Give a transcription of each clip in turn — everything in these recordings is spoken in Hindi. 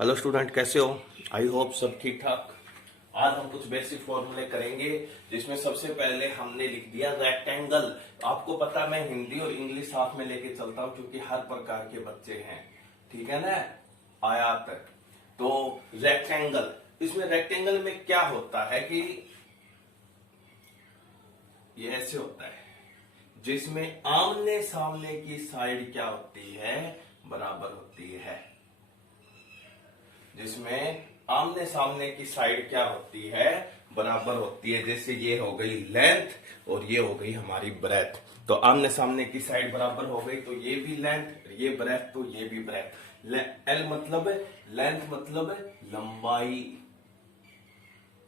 हेलो स्टूडेंट, कैसे हो? आई होप सब ठीक ठाक। आज हम कुछ बेसिक फॉर्मूले करेंगे जिसमें सबसे पहले हमने लिख दिया रेक्टेंगल। आपको पता मैं हिंदी और इंग्लिश साथ में लेके चलता हूं क्योंकि हर प्रकार के बच्चे हैं, ठीक है ना, आयात। तो रेक्टेंगल, इसमें रेक्टेंगल में क्या होता है कि ये ऐसे होता है जिसमें आमने सामने की साइड क्या होती है, बराबर होती है। जिसमें आमने सामने की साइड क्या होती है, बराबर होती है। जैसे ये हो गई लेंथ और ये हो गई हमारी ब्रेथ। तो आमने सामने की साइड बराबर हो गई तो ये भी लेंथ, ये ब्रेथ, तो ये भी ब्रेथ। एल मतलब लेंथ मतलब लंबाई,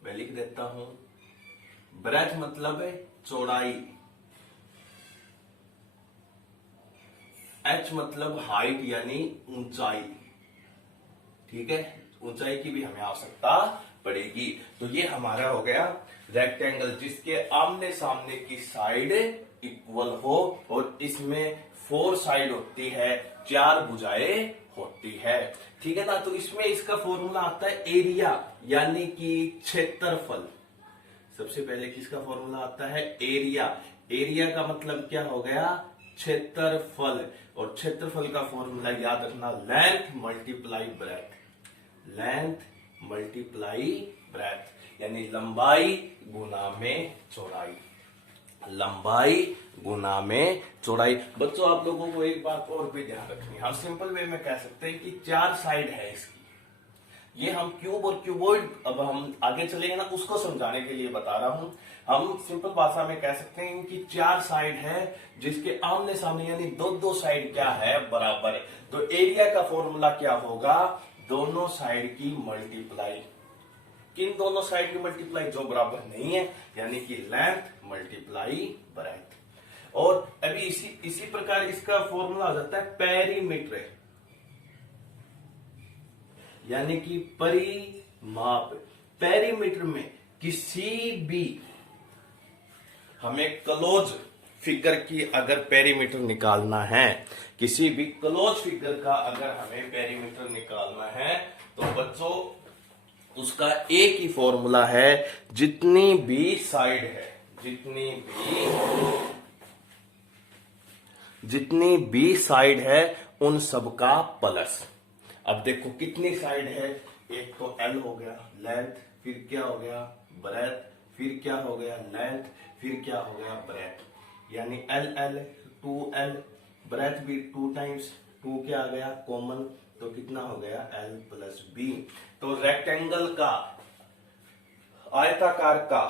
मैं लिख देता हूं। ब्रेथ मतलब चौड़ाई। एच मतलब हाइट यानी ऊंचाई, ठीक है। ऊंचाई की भी हमें आवश्यकता पड़ेगी। तो ये हमारा हो गया रेक्टेंगल जिसके आमने सामने की साइड इक्वल हो और इसमें 4 साइड होती है, 4 भुजाएं होती है, ठीक है ना। तो इसमें इसका फॉर्मूला आता है एरिया यानी कि क्षेत्रफल। सबसे पहले किसका फॉर्मूला आता है? एरिया। एरिया का मतलब क्या हो गया? क्षेत्रफल। और क्षेत्रफल का फॉर्मूला याद रखना, length multiply breath. Length multiply breath यानी लंबाई गुना में चौड़ाई। लंबाई गुना में चौड़ाई। बच्चों, आप लोगों को एक बात और भी ध्यान रखनी है। हम सिंपल वे में कह सकते हैं कि 4 साइड है इसकी। ये हम क्यूब और क्यूबॉइड, अब हम आगे चलेंगे ना, उसको समझाने के लिए बता रहा हूं। हम सिंपल भाषा में कह सकते हैं कि 4 साइड है जिसके आमने सामने यानी दो साइड क्या है, बराबर। तो एरिया का फॉर्मूला क्या होगा? दोनों साइड की मल्टीप्लाई। किन दोनों साइड की मल्टीप्लाई? जो बराबर नहीं है, यानी कि लेंथ मल्टीप्लाई ब्रेथ। और अभी इसी प्रकार इसका फॉर्मूला हो जाता है पेरीमीटर यानी कि परिमाप। पेरीमीटर में किसी भी हमें क्लोज फिगर की अगर पेरीमीटर निकालना है, किसी भी क्लोज फिगर का अगर हमें पेरीमीटर निकालना है, तो बच्चों उसका एक ही फॉर्मूला है, जितनी भी साइड है, जितनी भी साइड है उन सब का प्लस। अब देखो कितनी साइड है, एक तो एल हो गया लेंथ, फिर क्या हो गया ब्रेथ, फिर क्या हो गया लेंथ, फिर क्या हो गया ब्रेथ, यानी एल एल 2L, ब्रेथ भी 2 टाइम्स 2 क्या आ गया कॉमन, तो कितना हो गया L प्लस बी। तो रेक्टेंगल का, आयताकार का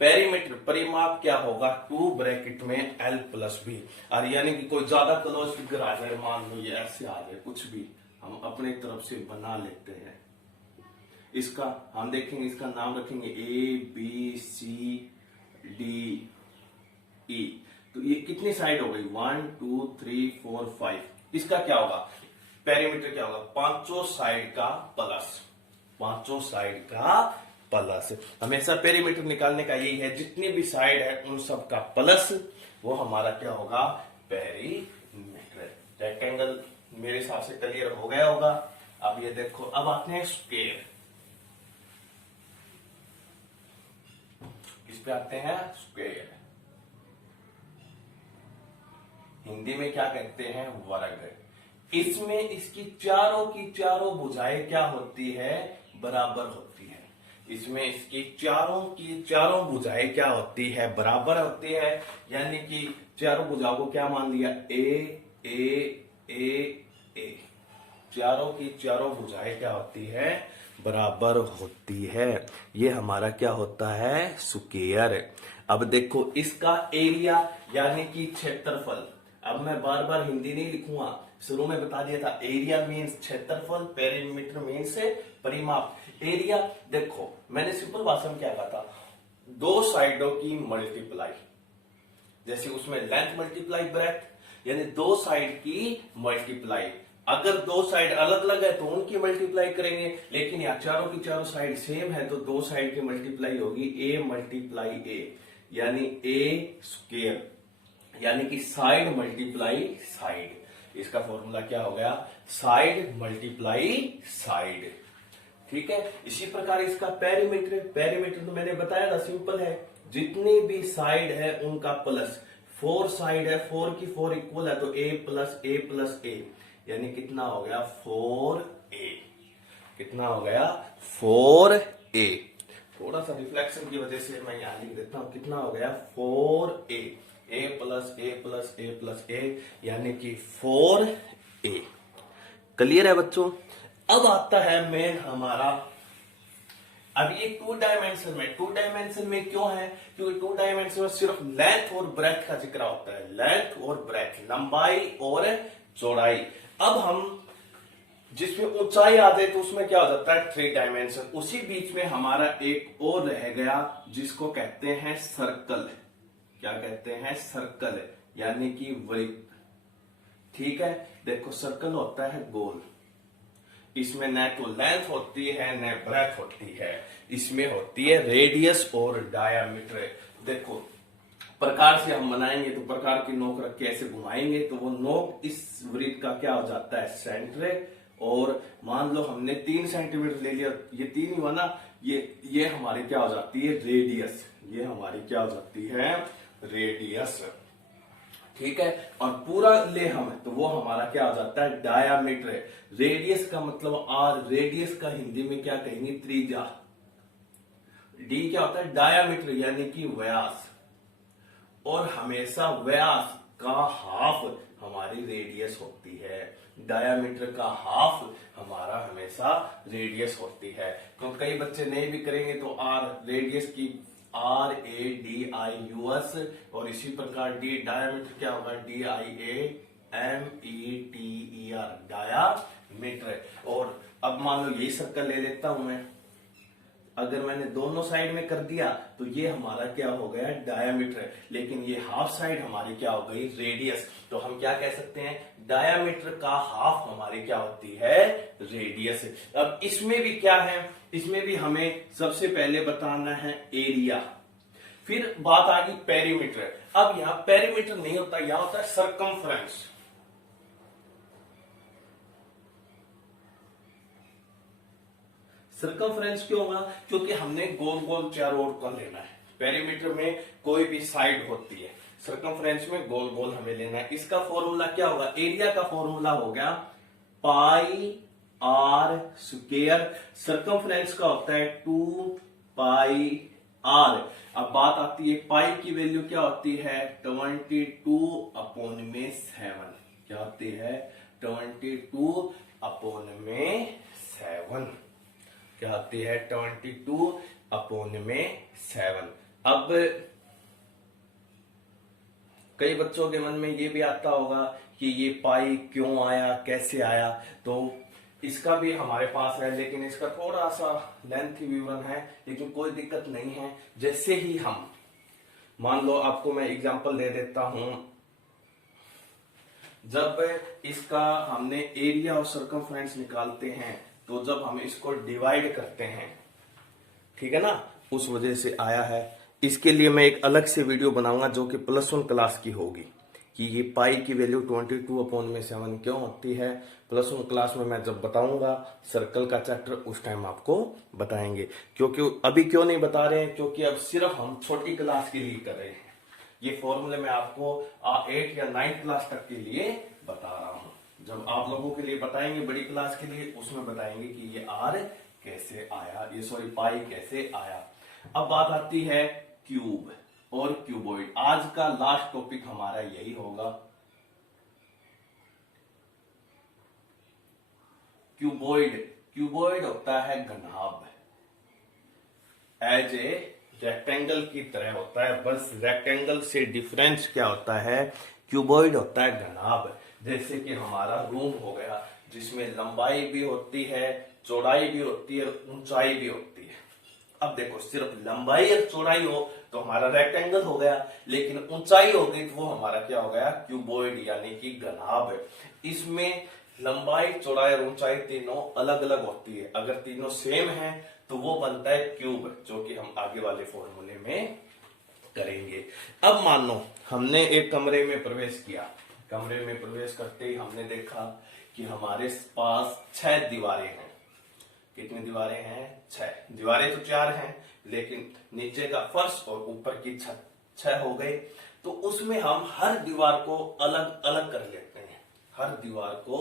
पेरीमीटर परिमाप क्या होगा? 2 ब्रैकेट में L प्लस बी। और यानी कि कोई ज्यादा क्लोज फिगर आ जाए, मान लो ये ऐसे आ जाए, कुछ भी हम अपने तरफ से बना लेते हैं। इसका हम देखेंगे, इसका नाम रखेंगे ABCD E। तो ये कितनी साइड हो गई? 1 2 3 4 5। इसका क्या होगा? पेरीमीटर क्या होगा? पांचों साइड का प्लस। पांचों साइड का प्लस। हमेशा पेरीमीटर निकालने का यही है, जितनी भी साइड है उन सब का प्लस, वो हमारा क्या होगा? पेरीमीटर। रेक्टेंगल मेरे हिसाब से क्लियर हो गया होगा। अब ये देखो, अब आते हैं स्क्वायर। किस पे आते हैं? स्क्वायर। हिंदी में क्या कहते हैं? वर्ग। इसमें इसकी चारों की चारों भुजाएं क्या होती है? बराबर होती है। इसमें इसकी चारों की चारों भुजाएं क्या होती है? बराबर होती है। यानी कि चारों भुजाओं को क्या मान लिया? ए ए ए ए। चारों की चारों भुजाएं क्या होती है? बराबर होती है। ये हमारा क्या होता है? स्क्वायर। अब देखो इसका एरिया यानी कि क्षेत्रफल। अब मैं बार बार हिंदी नहीं लिखूंगा, शुरू में बता दिया था, एरिया मीन्स क्षेत्रफल, पेरीमीटर मीन्स परिमाप। एरिया देखो मैंने सिंपल भाषा में क्या कहा था? 2 साइडों की मल्टीप्लाई। जैसे उसमें लेंथ मल्टीप्लाई ब्रेथ, यानी 2 साइड की मल्टीप्लाई। अगर 2 साइड अलग अलग है तो उनकी मल्टीप्लाई करेंगे, लेकिन यहाँ चारों की चारों साइड सेम है तो 2 साइड की मल्टीप्लाई होगी ए मल्टीप्लाई ए, यानी ए स्क्वायर, यानी कि साइड मल्टीप्लाई साइड। इसका फॉर्मूला क्या हो गया, साइड मल्टीप्लाई साइड। ठीक है, इसी प्रकार इसका पेरीमीटर, पेरीमीटर तो मैंने बताया था सिंपल है, जितनी भी साइड है उनका प्लस, 4 साइड है, 4 की 4 इक्वल है, तो a प्लस a, यानी कितना हो गया 4a, कितना हो गया 4a। थोड़ा सा रिफ्लेक्शन की वजह से मैं यहां लिख देता हूं, कितना हो गया 4a, a plus a plus a plus a, यानी कि 4a। क्लियर है बच्चों। अब आता है मेन हमारा, अब ये 2 डायमेंशन में, 2 डायमेंशन में क्यों है, क्योंकि 2 डायमेंशन में सिर्फ लेंथ और ब्रेथ का जिक्र होता है, लेंथ और ब्रेथ, लंबाई और चौड़ाई। अब हम जिसमें ऊंचाई आ जाए तो उसमें क्या हो जाता है 3 डायमेंशन। उसी बीच में हमारा एक और रह गया जिसको कहते हैं सर्कल। क्या कहते हैं, सर्कल, यानी कि वृत्त। ठीक है, देखो सर्कल होता है गोल, इसमें न तो लेंथ होती है न ब्रेथ होती है, इसमें होती है रेडियस और डायामीटर। देखो प्रकार से हम बनाएंगे तो प्रकार की नोक रख के ऐसे घुमाएंगे तो वो नोक इस वृत्त का क्या हो जाता है सेंटर, और मान लो हमने 3 सेंटीमीटर ले लिया, ये 3 ही हुआ ना, ये हमारी क्या हो जाती है रेडियस, ये हमारी क्या हो जाती है रेडियस। ठीक है, और पूरा ले हम तो वो हमारा क्या हो जाता है डायामीटर। रेडियस का मतलब आर, रेडियस का हिंदी में क्या कहेंगे त्रिज्या। डी क्या होता है डायामीटर, यानी कि व्यास, और हमेशा व्यास का हाफ हमारी रेडियस होती है, डायामीटर का हाफ हमारा हमेशा रेडियस होती है। तो कई बच्चे नहीं भी करेंगे तो आर रेडियस की RADIUS, और इसी प्रकार डी डायामीटर क्या होगा DIAMETER, डायामीटर। और अब मान लो यही सर्कल ले लेता हूं मैं, अगर मैंने दोनों साइड में कर दिया तो ये हमारा क्या हो गया डायामीटर, लेकिन ये हाफ साइड हमारी क्या हो गई रेडियस। तो हम क्या कह सकते हैं डायामीटर का हाफ हमारी क्या होती है रेडियस। अब इसमें भी क्या है, इसमें भी हमें सबसे पहले बताना है एरिया, फिर बात आ गई पेरीमीटर। अब यहां पेरीमीटर नहीं होता, यहां होता है सरकमफ्रेंस। सर्कमफ्रेंस क्यों होगा, क्योंकि हमने गोल गोल चारों ओर का लेना है। पेरीमीटर में कोई भी साइड होती है, सर्कमफ्रेंस में गोल गोल हमें लेना है। इसका फॉर्मूला क्या होगा, एरिया का फॉर्मूला हो गया पाई आर स्क्वायर, सर्कमफ्रेंस का होता है 2 पाई आर। अब बात आती है पाई की वैल्यू क्या होती है 22/7, क्या होती है 22/7, क्या होती है 22/7। अब कई बच्चों के मन में ये भी आता होगा कि ये पाई क्यों आया, कैसे आया, तो इसका भी हमारे पास है, लेकिन इसका थोड़ा सा लेंथी विवरण है, लेकिन कोई दिक्कत नहीं है। जैसे ही हम मान लो, आपको मैं एग्जांपल दे देता हूं, जब इसका हमने एरिया और सर्कमफ्रेंस निकालते हैं तो जब हम इसको डिवाइड करते हैं, ठीक है ना, उस वजह से आया है। इसके लिए मैं एक अलग से वीडियो बनाऊंगा जो कि +1 क्लास की होगी, कि ये पाई की वैल्यू 22/7 क्यों होती है। +1 क्लास में मैं जब बताऊंगा सर्कल का चैप्टर, उस टाइम आपको बताएंगे। क्योंकि अभी क्यों नहीं बता रहे हैं, क्योंकि अब सिर्फ हम छोटी क्लास के लिए कर रहे हैं। ये फॉर्मूले मैं आपको 8 या 9 क्लास तक के लिए बता रहा हूं। जब आप लोगों के लिए बताएंगे बड़ी क्लास के लिए, उसमें बताएंगे कि ये आर कैसे आया, ये सॉरी पाई कैसे आया। अब बात आती है क्यूब और क्यूबॉइड। आज का लास्ट टॉपिक हमारा यही होगा, क्यूबॉइड। क्यूबॉइड होता है घनाभ, एज ए रेक्टेंगल की तरह होता है, बस रेक्टेंगल से डिफरेंस क्या होता है, क्यूबॉइड होता है घनाभ। जैसे कि हमारा रूम हो गया, जिसमें लंबाई भी होती है, चौड़ाई भी होती है, ऊंचाई भी होती है। अब देखो सिर्फ लंबाई और चौड़ाई हो तो हमारा रेक्टेंगल हो गया, लेकिन ऊंचाई हो गई तो वो हमारा क्या हो गया क्यूबॉइड, यानी कि घनाभ। इसमें लंबाई, चौड़ाई और ऊंचाई तीनों अलग अलग होती है। अगर तीनों सेम है तो वो बनता है क्यूब, जो कि हम आगे वाले फॉर्मूले में करेंगे। अब मान लो हमने एक कमरे में प्रवेश किया, कमरे में प्रवेश करते ही हमने देखा कि हमारे पास 6 दीवारें हैं। कितनी दीवारें हैं? 6 दीवारें तो 4 हैं, लेकिन नीचे का फर्श और ऊपर की छत 6 हो गए। तो उसमें हम हर दीवार को अलग अलग कर लेते हैं, हर दीवार को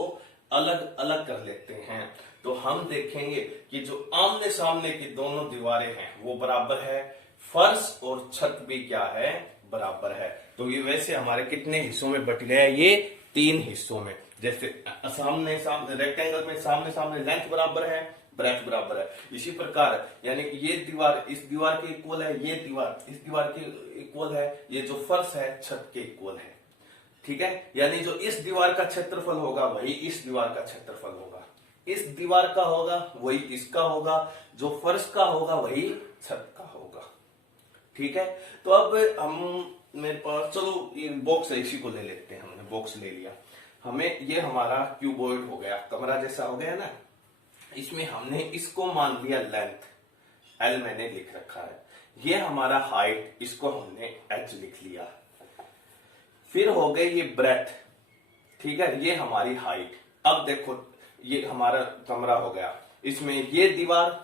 अलग अलग कर लेते हैं। तो हम देखेंगे कि जो आमने सामने की दोनों दीवारें हैं वो बराबर है, फर्श और छत भी क्या है? बराबर है। तो ये वैसे हमारे कितने हिस्सों में बट गया? ये 3 हिस्सों में। जैसे सामने सामने रेक्टेंगल में सामने सामने लेंथ बराबर है, ब्रेथ बराबर है। इसी प्रकार यानी कि ये दीवार इस दीवार के इक्वल है, ये दीवार इस दीवार के इक्वल है, ये जो फर्श है छत के इक्वल है। ठीक है, यानी जो इस दीवार का क्षेत्रफल होगा वही इस दीवार का क्षेत्रफल होगा, इस दीवार का होगा वही इसका होगा, जो फर्श का होगा वही छत का होगा। ठीक है, तो अब हम मेरे पास चलो ये बॉक्स है, इसी को ले लेते हैं। हमने बॉक्स ले लिया, हमें ये हमारा क्यूबॉइड हो गया, कमरा जैसा हो गया ना। इसमें हमने इसको मान लिया लेंथ, एल मैंने लिख रखा है। ये हमारा हाइट, इसको हमने एच लिख लिया। फिर हो गई ये ब्रेथ, ठीक है, ये हमारी हाइट। अब देखो ये हमारा कमरा हो गया, इसमें ये दीवार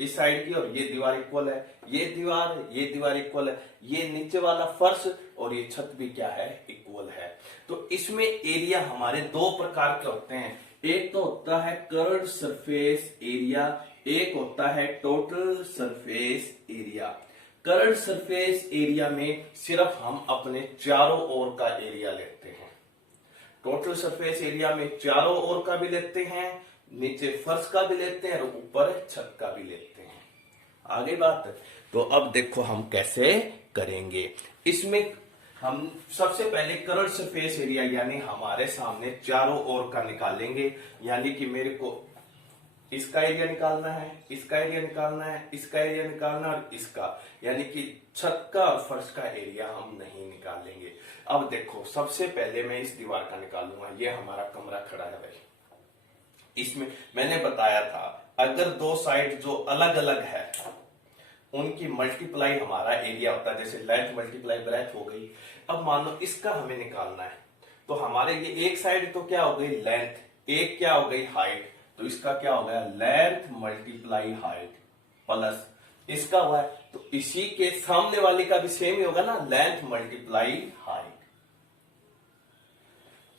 इस साइड की और ये दीवार इक्वल है, ये दीवार इक्वल है, ये नीचे वाला फर्श और ये छत भी क्या है? इक्वल है। तो इसमें एरिया हमारे 2 प्रकार के होते हैं, एक तो होता है कर्व्ड सरफेस एरिया, एक होता है total surface area. Curved surface area में सिर्फ हम अपने चारों ओर का एरिया लेते हैं, टोटल सरफेस एरिया में चारों ओर का भी लेते हैं, नीचे फर्श का भी लेते हैं और ऊपर छत का भी लेते हैं। आगे बात, तो अब देखो हम कैसे करेंगे। इसमें हम सबसे पहले कर्व्ड सरफेस एरिया यानी हमारे सामने चारों ओर का निकालेंगे। यानी कि मेरे को इसका एरिया निकालना है, इसका एरिया निकालना है, इसका एरिया निकालना और इसका, यानी कि छत का और फर्श का एरिया हम नहीं निकालेंगे। अब देखो सबसे पहले मैं इस दीवार का निकालूंगा। ये हमारा कमरा खड़ा है भाई, इसमें मैंने बताया था अगर 2 साइड जो अलग अलग है उनकी मल्टीप्लाई हमारा एरिया होता है, जैसे लेंथ मल्टीप्लाई ब्रेथ हो गई। अब मान लो इसका हमें निकालना है, तो हमारे ये एक साइड तो क्या हो गई लेंथ, एक क्या हो गई हाइट, तो इसका क्या हो गया लेंथ मल्टीप्लाई हाइट प्लस इसका हुआ है, तो इसी के सामने वाले का भी सेम ही होगा ना, लेंथ मल्टीप्लाई हाइट।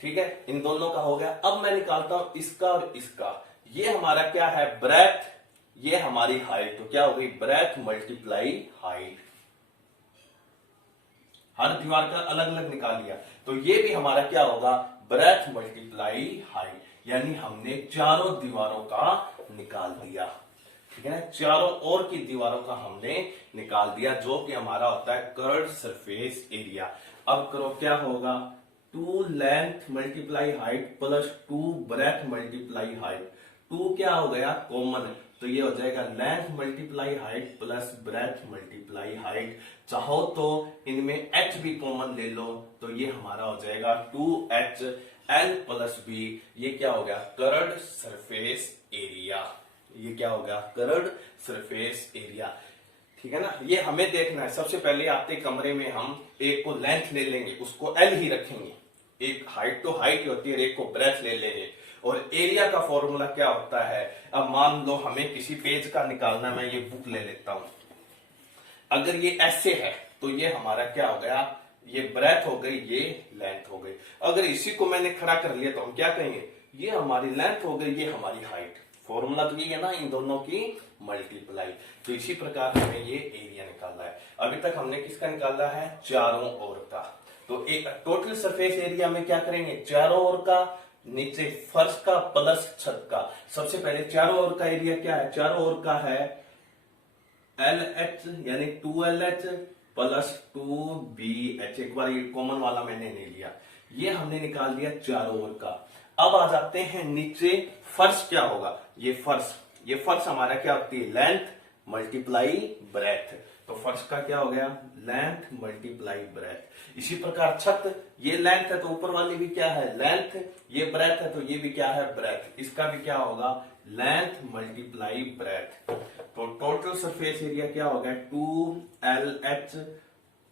ठीक है, इन दोनों का हो गया। अब मैं निकालता हूं इसका और इसका, ये हमारा क्या है ब्रेथ, ये हमारी हाइट, तो क्या हो गई ब्रेथ मल्टीप्लाई हाइट। हर दीवार का अलग अलग निकाल लिया, तो ये भी हमारा क्या होगा ब्रेथ मल्टीप्लाई हाइट, यानी हमने चारों दीवारों का निकाल दिया। ठीक है ना, चारों ओर की दीवारों का हमने निकाल दिया, जो कि हमारा होता है कर्व्ड सरफेस एरिया। अब करो क्या होगा 2 length multiply height plus 2 breath multiply height. 2 क्या हो गया कॉमन, तो ये हो जाएगा length multiply height plus breadth multiply height. चाहो तो इनमें h भी कॉमन ले लो, तो ये हमारा हो जाएगा 2h l प्लस b। ये क्या हो गया कर्व्ड सरफेस एरिया, ये क्या हो गया कर्व्ड सरफेस एरिया। ठीक है ना, ये हमें देखना है। सबसे पहले आते कमरे में हम एक को लेंथ ले लेंगे, उसको एल ही रखेंगे, एक हाइट तो हाइट ही होती है, एक को ब्रेथ ले लेंगे। और एरिया का फॉर्मूला क्या होता है, अब मान लो हमें किसी पेज का निकालना, मैं ये बुक ले लेता हूं। अगर ये ऐसे है तो ये हमारा क्या हो गया, ये ब्रेथ हो गई, ये लेंथ हो गई। अगर इसी को मैंने खड़ा कर लिया तो हम क्या कहेंगे, ये हमारी लेंथ हो गई, ये हमारी हाइट। फॉर्मूला तो ये है ना, इन दोनों की मल्टीप्लाई। तो इसी प्रकार हमें ये एरिया निकालना है। अभी तक हमने किसका निकाला है, चारों ओर का। तो एक टोटल सरफेस एरिया में क्या करेंगे, चारों ओर का, नीचे फर्श का प्लस छत का। सबसे पहले चारों ओर का एरिया क्या है, चारों ओर का है LH यानी 2LH प्लस 2BH। एक बार ये कॉमन वाला मैंने नहीं लिया, ये हमने निकाल दिया चारों ओर का। अब आ जाते हैं नीचे, फर्श क्या होगा, ये फर्श हमारा क्या होती है लेंथ मल्टीप्लाई ब्रेथ। तो फर्श का क्या हो गया लेंथ मल्टीप्लाई ब्रेथ। इसी प्रकार छत, ये लेंथ है तो ऊपर वाली भी क्या है लेंथ, ये ब्रेथ है तो ये भी क्या है ब्रेथ, इसका भी क्या होगा लेंथ मल्टीप्लाई ब्रेथ। तो टोटल सरफेस एरिया क्या हो गया 2LH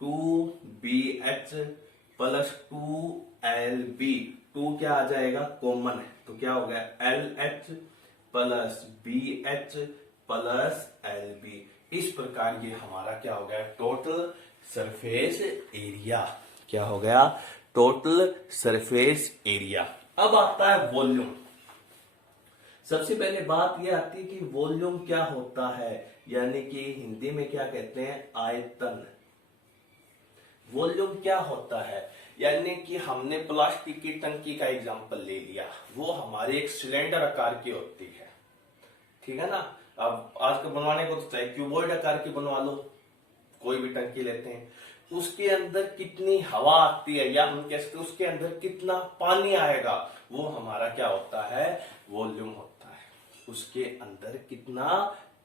2BH प्लस 2 LB, 2 क्या आ जाएगा, कॉमन है, तो क्या हो गया LH plus BH plus LB। इस प्रकार ये हमारा क्या हो गया, टोटल सरफेस एरिया। क्या हो गया, टोटल सरफेस एरिया। अब आता है वॉल्यूम। सबसे पहले बात यह आती है कि वॉल्यूम क्या होता है, यानी कि हिंदी में क्या कहते हैं, आयतन। वॉल्यूम क्या होता है, यानी कि हमने प्लास्टिक की टंकी का एग्जांपल ले लिया, वो हमारे एक सिलेंडर आकार की होती है, ठीक है ना। अब आजकल बनवाने को तो चाहे क्यूबॉइड आकार की बनवा लो, कोई भी टंकी लेते हैं, उसके अंदर कितनी हवा आती है, या हम कह सकते हैं उसके अंदर कितना पानी आएगा, वो हमारा क्या होता है, वॉल्यूम होता है। उसके अंदर कितना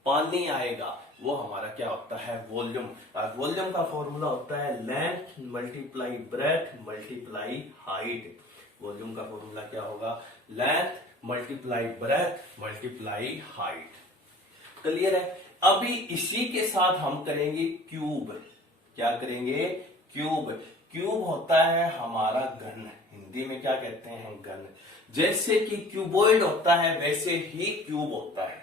पानी आएगा वो हमारा क्या होता है, वॉल्यूम। वॉल्यूम का फॉर्मूला होता है length multiply breath multiply height. Volume का फॉर्मूला क्या होगा, length multiply breath multiply height. Clear है। अभी इसी के साथ हम करेंगे क्यूब। क्या करेंगे, क्यूब। क्यूब होता है हमारा घन, हिंदी में क्या कहते हैं, घन। जैसे कि क्यूबॉइड होता है वैसे ही क्यूब होता है।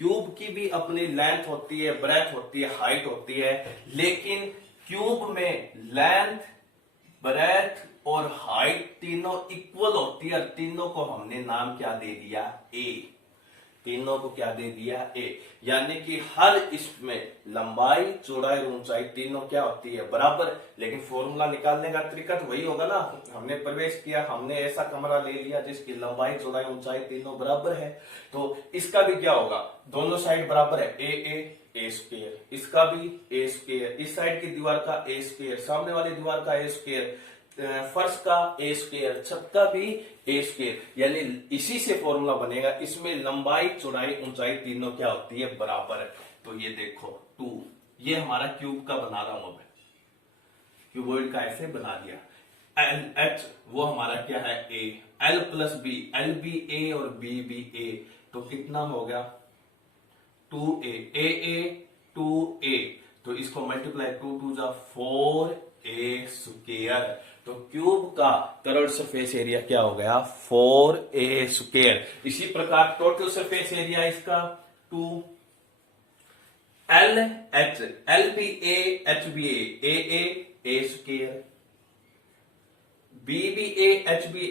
क्यूब की भी अपनी लेंथ होती है, ब्रेथ होती है, हाइट होती है, लेकिन क्यूब में लेंथ, ब्रेथ और हाइट तीनों इक्वल होती है, और तीनों को हमने नाम क्या दे दिया, ए। तीनों को क्या दे दिया, ए। यानी कि हर इसमें लंबाई, चौड़ाई और ऊंचाई तीनों क्या होती है, बराबर। लेकिन फॉर्मूला निकालने का तरीका तो वही होगा ना, हमने प्रवेश किया, हमने ऐसा कमरा ले लिया जिसकी लंबाई, चौड़ाई, ऊंचाई तीनों बराबर है, तो इसका भी क्या होगा, दोनों साइड बराबर है, ए स्क्वायर, इसका भी ए स्क्वायर, इस साइड की दीवार का ए स्क्वायर, सामने वाली दीवार का ए स्क्वायर, फर्श का ए स्क्वायर, छत का भी ए स्क्वायर। यानी इसी से फॉर्मूला बनेगा, इसमें लंबाई, चौड़ाई, ऊंचाई तीनों क्या होती है, बराबर है। तो ये देखो 2, ये हमारा क्यूब का बना रहा हूं, अब क्यूबॉइड का ऐसे बना दिया। LH वो हमारा क्या है, ए। L प्लस बी, L भी ए और बी भी ए, तो कितना हो गया 2a, a 2a, तो इसको मल्टीप्लाई 2 2 जा 4a स्क्वायर। तो क्यूब का करोड़ सरफेस एरिया क्या हो गया, 4a स्क्वायर। इसी प्रकार टोटल सरफेस एरिया इसका 2 LH, L भी a, H भी a स्क्वायर, B भी a, H भी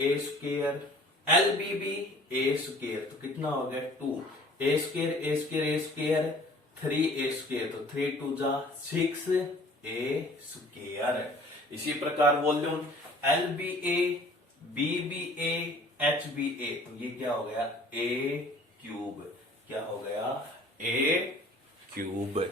a स्क्वायर, L भी a स्क्वायर, तो कितना हो गया 2 a स्क्वायर 3a स्क्वायर, तो 3 2 जा 6a स्क्वायर। इसी प्रकार वॉल्यूम L भी a, B भी a, H भी a, तो ये क्या हो गया, a क्यूब। क्या हो गया, a क्यूब।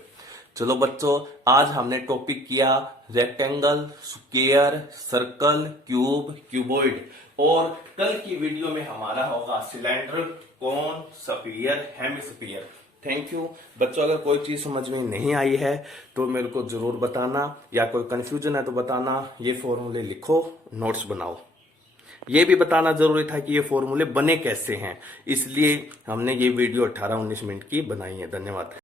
चलो बच्चों, आज हमने टॉपिक किया rectangle, square, circle, cube, cuboid, और कल की वीडियो में हमारा होगा cylinder, cone, sphere, hemisphere. Thank you बच्चों। अगर कोई चीज समझ में नहीं आई है तो मेरे को जरूर बताना, या कोई कंफ्यूजन है तो बताना। ये फॉर्मूले लिखो, नोट्स बनाओ। ये भी बताना जरूरी था कि ये फॉर्मूले बने कैसे हैं, इसलिए हमने ये वीडियो 18-19 मिनट की बनाई है। धन्यवाद।